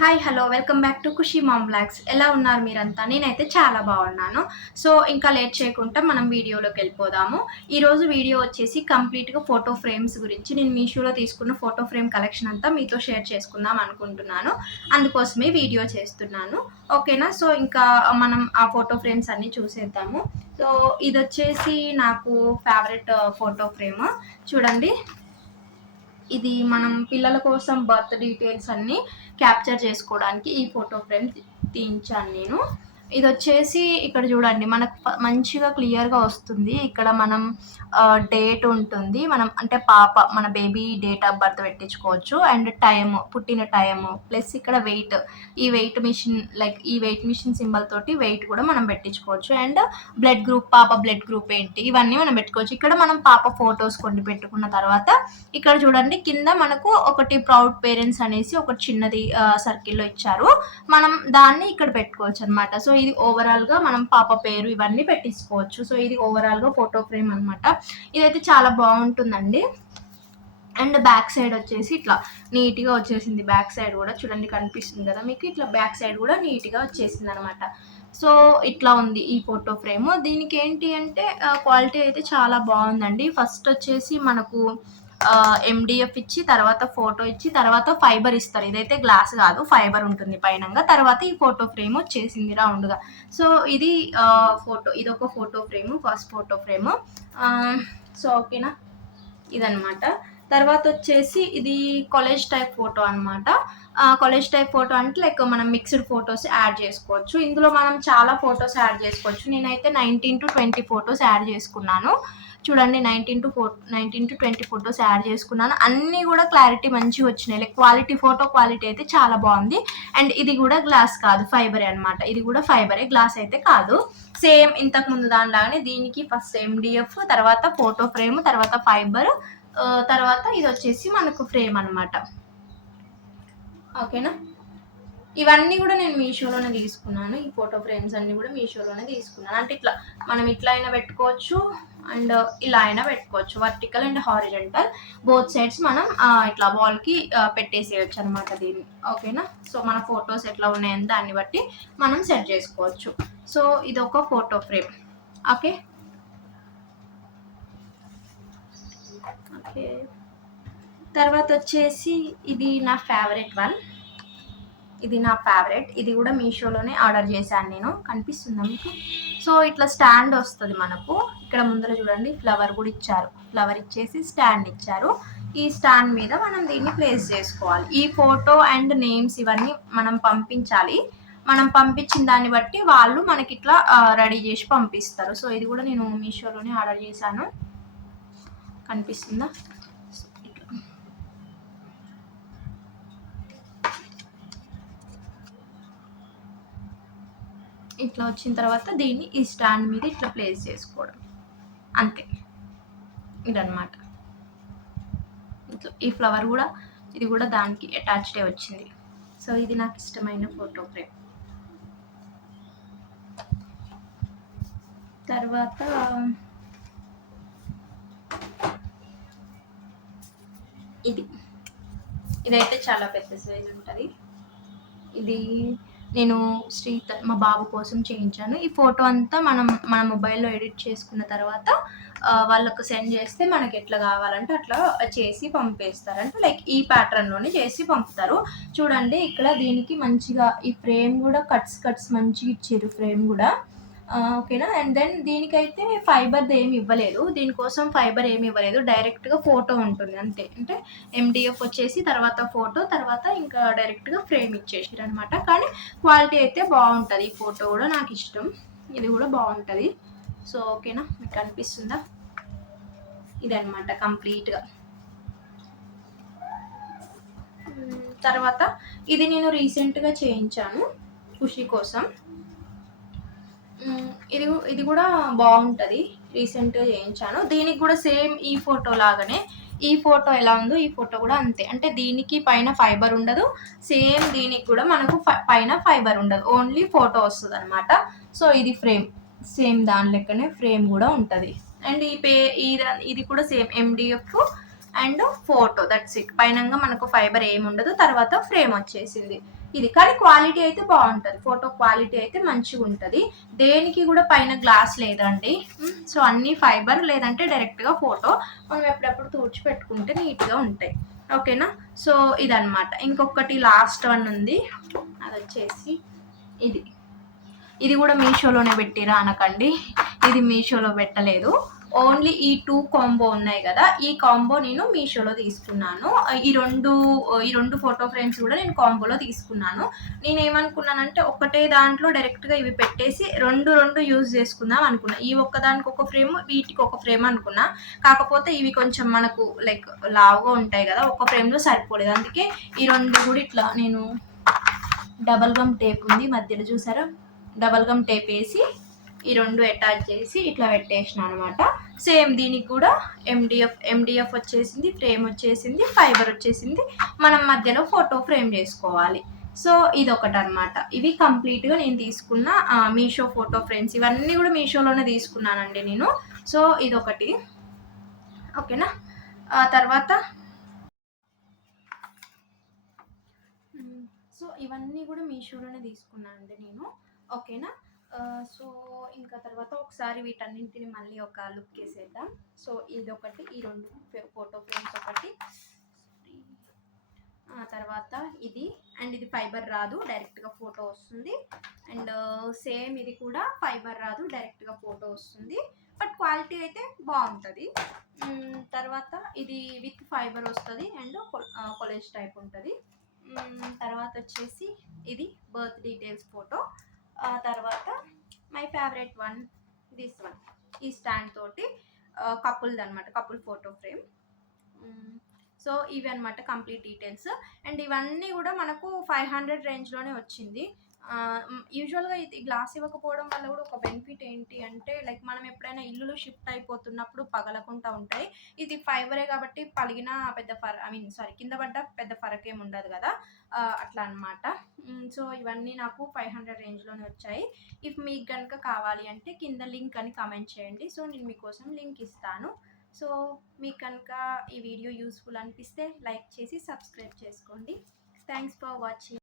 Hi hello welcome back to Khushi mom blogs. ఎలా ఉన్నారు మీరంతా? నేనైతే చాలా బాగున్నాను. సో ఇంకా లేట్ చేయకుండా మనం వీడియోలోకి వెళ్ళిపోదాము. ఈరోజు వీడియో వచ్చేసి కంప్లీట్గా ఫోటో ఫ్రేమ్స్ గురించి. నేను మీషోలో తీసుకున్న ఫోటో ఫ్రేమ్ కలెక్షన్ అంతా మీతో షేర్ చేసుకుందాం అనుకుంటున్నాను. అందుకోసమే వీడియో చేస్తున్నాను. ఓకేనా? సో ఇంకా మనం ఆ ఫోటో ఫ్రేమ్స్ అన్నీ చూసేద్దాము. సో ఇది వచ్చేసి నాకు ఫేవరెట్ ఫోటో ఫ్రేమ్. చూడండి, ఇది మనం పిల్లల కోసం బర్త్ డీటెయిల్స్ అన్ని క్యాప్చర్ చేసుకోవడానికి ఈ ఫోటో ఫ్రేమ్ తీయించాను నేను. ఇది వచ్చేసి ఇక్కడ చూడండి, మనకు మంచిగా క్లియర్గా వస్తుంది. ఇక్కడ మనం డేట్ ఉంటుంది, మనం అంటే మన బేబీ డేట్ ఆఫ్ బర్త్ పెట్టించుకోవచ్చు, అండ్ టైమ్, పుట్టిన టైము, ప్లస్ ఇక్కడ వెయిట్, ఈ వెయిట్ మిషన్ సింబల్ తోటి వెయిట్ కూడా మనం పెట్టించుకోవచ్చు. అండ్ బ్లడ్ గ్రూప్, పాప బ్లడ్ గ్రూప్ ఏంటి, ఇవన్నీ మనం పెట్టుకోవచ్చు. ఇక్కడ మనం పాప ఫొటోస్ కొన్ని పెట్టుకున్న తర్వాత ఇక్కడ చూడండి, కింద మనకు ఒకటి ప్రౌడ్ పేరెంట్స్ అనేసి ఒకటి చిన్నది సర్కిల్లో ఇచ్చారు. మనం దాన్ని ఇక్కడ పెట్టుకోవచ్చు అనమాట. సో ఇది ఓవరాల్ గా మనం పాప పేరు ఇవన్నీ పెట్టించుకోవచ్చు. సో ఇది ఓవరాల్ గా ఫోటో ఫ్రేమ్ అనమాట. ఇదైతే చాలా బాగుంటుందండి. అండ్ బ్యాక్ సైడ్ వచ్చేసి ఇట్లా నీట్గా వచ్చేసింది. బ్యాక్ సైడ్ కూడా చూడండి, కనిపిస్తుంది కదా మీకు, ఇట్లా బ్యాక్ సైడ్ కూడా నీట్గా వచ్చేసింది అనమాట. సో ఇట్లా ఉంది ఈ ఫోటో ఫ్రేమ్. దీనికి ఏంటి అంటే క్వాలిటీ అయితే చాలా బాగుందండి. ఫస్ట్ వచ్చేసి మనకు ఎండిఎఫ్ ఇచ్చి, తర్వాత ఫోటో ఇచ్చి, తర్వాత ఫైబర్ ఇస్తారు. ఇదైతే గ్లాస్ కాదు, ఫైబర్ ఉంటుంది పైన. తర్వాత ఈ ఫోటో ఫ్రేమ్ వచ్చేసింది రౌండ్గా. సో ఇది ఇది ఒక photo frame, first photo frame. So ఓకేనా, ఇదనమాట. తర్వాత వచ్చేసి ఇది కాలేజ్ టైప్ ఫోటో అనమాట. కాలేజ్ టైప్ ఫోటో అంటే లైక్ మనం మిక్స్డ్ ఫొటోస్ యాడ్ చేసుకోవచ్చు. ఇందులో మనం చాలా ఫొటోస్ యాడ్ చేసుకోవచ్చు. నేనైతే 19 to 20 ఫొటోస్ యాడ్ చేసుకున్నాను. చూడండి, 19 to 20 ఫొటోస్ యాడ్ చేసుకున్నాను. అన్నీ కూడా క్లారిటీ మంచిగా వచ్చినాయి. లైక్ క్వాలిటీ, ఫోటో క్వాలిటీ అయితే చాలా బాగుంది. అండ్ ఇది కూడా గ్లాస్ కాదు, ఫైబరే అనమాట. ఇది కూడా ఫైబరే, గ్లాస్ అయితే కాదు. సేమ్ ఇంతకు ముందు దానిలాగానే దీనికి ఫస్ట్ ఎండిఎఫ్, తర్వాత ఫోటో ఫ్రేమ్, తర్వాత ఫైబర్, తర్వాత ఇది వచ్చేసి మనకు ఫ్రేమ్ అనమాట. ఓకేనా, ఇవన్నీ కూడా నేను మీషోలోనే తీసుకున్నాను. ఈ ఫోటో ఫ్రేమ్స్ అన్ని కూడా మీషోలోనే తీసుకున్నాను. అంటే ఇట్లా మనం ఇట్లా అయినా పెట్టుకోవచ్చు, అండ్ ఇలా అయినా పెట్టుకోవచ్చు. Vertical and horizontal both sides మనం ఇట్లా వాల్కి పెట్టేసేయచ్చు అనమాట దీన్ని. ఓకేనా, సో మన ఫొటోస్ ఎట్లా ఉన్నాయని దాన్ని బట్టి మనం సెట్ చేసుకోవచ్చు. సో ఇది ఒక ఫోటో ఫ్రేమ్. ఓకే ఓకే తర్వాత వచ్చేసి ఇది నా ఫేవరెట్ వన్. ఇది నా ఫేవరెట్. ఇది కూడా మీషోలోనే ఆర్డర్ చేశాను నేను. కనిపిస్తుందా మీకు? సో ఇట్లా స్టాండ్ వస్తుంది మనకు. ఇక్కడ ముందర చూడండి, ఫ్లవర్ కూడా ఇచ్చారు. ఫ్లవర్ ఇచ్చేసి స్టాండ్ ఇచ్చారు. ఈ స్టాండ్ మీద మనం దీన్ని ప్లేస్ చేసుకోవాలి. ఈ ఫోటో అండ్ నేమ్స్ ఇవన్నీ మనం పంపించాలి. మనం పంపించిన దాన్ని బట్టి వాళ్ళు మనకి ఇట్లా రెడీ చేసి పంపిస్తారు. సో ఇది కూడా నేను మీషోలోనే ఆర్డర్ చేశాను. కనిపిస్తుందా? ఇట్లా వచ్చిన తర్వాత దీన్ని ఈ స్టాండ్ మీద ఇట్లా ప్లేస్ చేసుకోవడం, అంతే. ఇదన్నమాట. ఇట్లా ఈ ఫ్లవర్ కూడా, ఇది కూడా దానికి అటాచ్డే వచ్చింది. సో ఇది నాకు ఇష్టమైన ఫోటో ఫ్రేమ్. తర్వాత ఇదైతే చాలా పెద్ద సైజ్ ఉంటుంది. ఇది నేను మా బాబు కోసం చేయించాను. ఈ ఫోటో అంతా మన మొబైల్లో ఎడిట్ చేసుకున్న తర్వాత వాళ్ళకు సెండ్ చేస్తే మనకి ఎట్లా కావాలంటే అట్లా చేసి పంపేస్తారు. అంటే లైక్ ఈ ప్యాటర్న్లోనే చేసి పంపుతారు. చూడండి, ఇక్కడ దీనికి మంచిగా ఈ ఫ్రేమ్ కూడా కట్స్ మంచిగా ఇచ్చారు, ఫ్రేమ్ కూడా. ఓకేనా, అండ్ దెన్ దీనికైతే ఫైబర్ది ఏమి ఇవ్వలేదు. దీనికోసం ఫైబర్ ఏమి ఇవ్వలేదు, డైరెక్ట్గా ఫోటో ఉంటుంది అంతే. అంటే ఎండిఎఫ్ వచ్చేసి తర్వాత ఫోటో, తర్వాత ఇంకా డైరెక్ట్గా ఫ్రేమ్ ఇచ్చేసారు అనమాట. కానీ క్వాలిటీ అయితే బాగుంటుంది. ఈ ఫోటో కూడా నాకు ఇష్టం, ఇది కూడా బాగుంటుంది. సో ఓకేనా, మీకు కనిపిస్తుందా? ఇదనమాట కంప్లీట్గా. తర్వాత ఇది నేను రీసెంట్గా చేయించాను ఖుషి కోసం. ఇది కూడా బాగుంటుంది, రీసెంట్గా చేయించాను. దీనికి కూడా సేమ్ ఈ ఫోటో లాగానే, ఈ ఫోటో ఎలా ఉందో ఈ ఫోటో కూడా అంతే. అంటే దీనికి పైన ఫైబర్ ఉండదు, సేమ్ దీనికి కూడా మనకు పైన ఫైబర్ ఉండదు, ఓన్లీ ఫోటో వస్తుంది అనమాట. సో ఇది ఫ్రేమ్, సేమ్ దాని లెక్కనే ఫ్రేమ్ కూడా ఉంటుంది. అండ్ ఇది కూడా same MDF, and photo, that's it. పైనంగా మనకు ఫైబర్ ఏమి ఉండదు, తర్వాత ఫ్రేమ్ వచ్చేసింది ఇది. కానీ క్వాలిటీ అయితే బాగుంటుంది, ఫోటో క్వాలిటీ అయితే మంచిగా ఉంటుంది. దేనికి కూడా పైన గ్లాస్ లేదండి. సో అన్ని ఫైబర్, లేదంటే డైరెక్ట్గా ఫోటో మనం ఎప్పుడెప్పుడు తుడిచి పెట్టుకుంటే నీట్గా ఉంటాయి. ఓకేనా? సో ఇదన్నమాట. ఇంకొకటి లాస్ట్ వన్ ఉంది, అది వచ్చేసి ఇది. ఇది కూడా మీషోలోనే పెట్టిరా అనకండి, ఇది మీషోలో పెట్టలేదు. ఓన్లీ ఈ 2 కాంబో ఉన్నాయి కదా, ఈ కాంబో నేను మీషోలో తీసుకున్నాను. ఈ రెండు ఫోటో ఫ్రేమ్స్ కూడా నేను కాంబోలో తీసుకున్నాను. నేను ఏమనుకున్నానంటే ఒకటే దాంట్లో డైరెక్ట్గా ఇవి పెట్టేసి రెండు యూజ్ చేసుకుందాం అనుకున్నా. ఈ ఒక్కదానికి ఒక ఫ్రేమ్, వీటికి ఒక ఫ్రేమ్ అనుకున్నా. కాకపోతే ఇవి కొంచెం మనకు లైక్ లావుగా ఉంటాయి కదా, ఒక ఫ్రేమ్లో సరిపోలేదు. అందుకే ఈ రెండు కూడా ఇట్లా నేను డబల్ గమ్ టేప్ ఉంది మధ్యలో, చూసారా? డబల్ గమ్ టేప్ వేసి ఈ రెండు అటాచ్ చేసి ఇట్లా పెట్టేసిన అనమాట. సేమ్ దీనికి కూడా ఎండిఎఫ్ వచ్చేసింది, ఫ్రేమ్ వచ్చేసింది, ఫైబర్ వచ్చేసింది. మనం మధ్యలో ఫోటో ఫ్రేమ్ చేసుకోవాలి. సో ఇదొకటి అనమాట. ఇవి కంప్లీట్గా నేను తీసుకున్న మీషో ఫోటో ఫ్రేమ్స్. ఇవన్నీ కూడా మీషోలోనే తీసుకున్నానండి నేను. సో ఇదొకటి. ఓకేనా? తర్వాత సో ఇవన్నీ కూడా మీషోలోనే తీసుకున్నానండి నేను. ఓకేనా? సో ఇంకా తర్వాత ఒకసారి వీటన్నింటిని మళ్ళీ ఒక లుక్ వేసేద్దాం. సో ఇదొకటి, ఈ రెండు ఫోటో ఫ్రేమ్స్ ఒకటి, తర్వాత ఇది. అండ్ ఇది ఫైబర్ రాదు, డైరెక్ట్గా ఫోటో వస్తుంది. అండ్ సేమ్ ఇది కూడా ఫైబర్ రాదు, డైరెక్ట్గా ఫోటో వస్తుంది. బట్ క్వాలిటీ అయితే బాగుంటుంది. తర్వాత ఇది విత్ ఫైబర్ వస్తుంది అండ్ కాలేజ్ టైప్ ఉంటుంది. తర్వాత వచ్చేసి ఇది బర్త్ డీటెయిల్స్ ఫోటో. తర్వాత my favourite one, this one, ఈ స్టాండ్ తోటి కపుల్ది అనమాట, కపుల్ ఫోటో ఫ్రేమ్. సో ఇవి అనమాట కంప్లీట్ డీటెయిల్స్. అండ్ ఇవన్నీ కూడా మనకు 500 రేంజ్లోనే వచ్చింది. యూజువల్గా ఇది గ్లాస్ ఇవ్వకపోవడం వల్ల కూడా ఒక బెనిఫిట్ ఏంటి అంటే, లైక్ మనం ఎప్పుడైనా ఇల్లులు షిఫ్ట్ అయిపోతున్నప్పుడు పగలకుండా ఉంటాయి. ఇది ఫైబరే కాబట్టి పలిగిన పెద్ద కింద పడ్డ పెద్ద ఫరక్ ఏమి ఉండదు కదా, అట్లా అనమాట. సో ఇవన్నీ నాకు 500 రేంజ్లోనే వచ్చాయి. ఇఫ్ మీకు కనుక కావాలి అంటే కింద లింక్ అని కామెంట్ చేయండి. సో నేను మీకోసం లింక్ ఇస్తాను. సో మీకు కనుక ఈ వీడియో యూస్ఫుల్ అనిపిస్తే లైక్ చేసి సబ్స్క్రైబ్ చేసుకోండి. Thanks for watching.